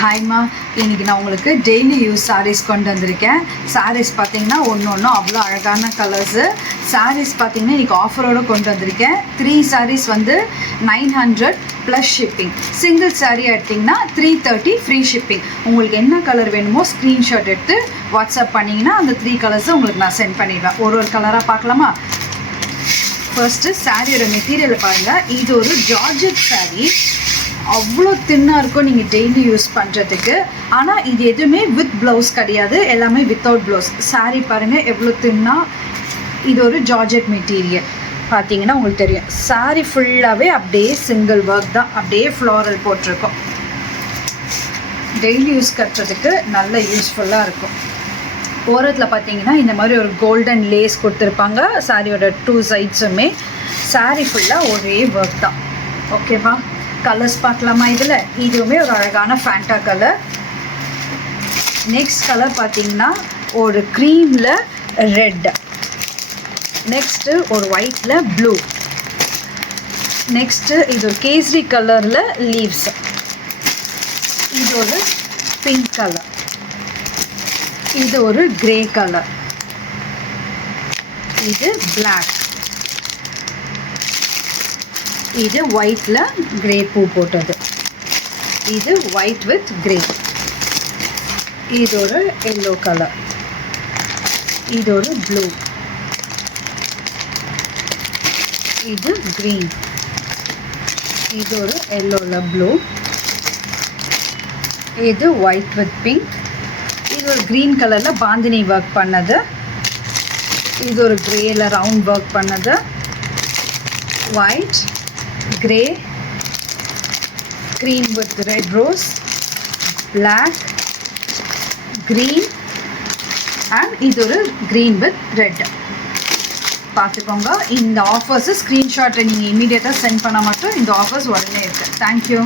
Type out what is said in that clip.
ஹாய்மா, இன்றைக்கி நான் உங்களுக்கு டெய்லி யூஸ் சாரீஸ் கொண்டு வந்திருக்கேன். சாரீஸ் பார்த்திங்கன்னா ஒன்று அவ்வளோ அழகான கலர்ஸு. சாரீஸ் பார்த்திங்கன்னா இன்றைக்கி ஆஃபரோடு கொண்டு வந்திருக்கேன். 3 சாரீஸ் வந்து 900 ப்ளஸ் ஷிப்பிங். சிங்கிள் சாரீ எடுத்திங்கன்னா 330 ஃப்ரீ ஷிப்பிங். உங்களுக்கு என்ன கலர் வேணுமோ ஸ்க்ரீன்ஷாட் எடுத்து வாட்ஸ்அப் பண்ணிங்கன்னா அந்த 3 கலர்ஸை உங்களுக்கு நான் சென்ட் பண்ணிடுவேன். ஒரு கலராக பார்க்கலாமா? ஃபர்ஸ்ட்டு சாரியோட மெட்டீரியலை பாருங்கள். இது ஒரு ஜார்ஜெட் சாரீ. அவ்வளோ தின்னாக இருக்கும் நீங்கள் டெய்லி யூஸ் பண்ணுறதுக்கு. ஆனால் இது எதுவுமே வித் ப்ளவுஸ் கிடையாது, எல்லாமே வித்தவுட் ப்ளவுஸ். சாரீ பாருங்கள் எவ்வளோ தின்னா. இது ஒரு ஜார்ஜெட் மெட்டீரியல். பார்த்தீங்கன்னா உங்களுக்கு தெரியும், சாரீ ஃபுல்லாகவே அப்படியே சிங்கிள் ஒர்க் தான், அப்படியே ஃப்ளாரல் போட்டிருக்கோம். டெய்லி யூஸ் கட்டுறதுக்கு நல்ல யூஸ்ஃபுல்லாக இருக்கும். ஓரத்தில் பார்த்தீங்கன்னா இந்த மாதிரி ஒரு கோல்டன் லேஸ் கொடுத்துருப்பாங்க. சாரியோட 2 சைட்ஸுமே. சாரீ ஃபுல்லாக ஒரே ஒர்க் தான். ஓகேவா? கலர்ஸ் பார்க்கலாமா? இதில் இதுவுமே ஒரு அழகான ஃபேண்டா கலர். நெக்ஸ்ட் கலர் பார்த்தீங்கன்னா ஒரு க்ரீமில் ரெட். நெக்ஸ்ட்டு ஒரு ஒயிட்டில் ப்ளூ. நெக்ஸ்ட்டு இது ஒரு கேசரி கலரில் லீவ்ஸ். இது ஒரு பிங்க் கலர். இது ஒரு கிரே கலர். இது பிளாக். இது ஒயிட்டில் கிரே பூ போட்டது. இது ஒயிட் வித் கிரே. இது ஒரு எல்லோ கலர். இது ஒரு ப்ளூ. இது க்ரீன். இது ஒரு எல்லோவில் ப்ளூ. இது ஒயிட் வித் பிங்க். இது ஒரு க்ரீன் கலரில் பாந்தினி ஒர்க் பண்ணது. இது ஒரு க்ரேயில் ரவுண்ட் ஒர்க் பண்ணது. White, grey, cream with red rose, black, green and இது ஒரு green with red. பார்த்துக்கோங்க. இந்த ஆஃபர்ஸு ஸ்க்ரீன்ஷாட்டை நீங்கள் இமீடியட்டாக சென்ட் பண்ண மட்டும் இந்த ஆஃபர்ஸ் உடனே இருக்குது. தேங்க்யூ.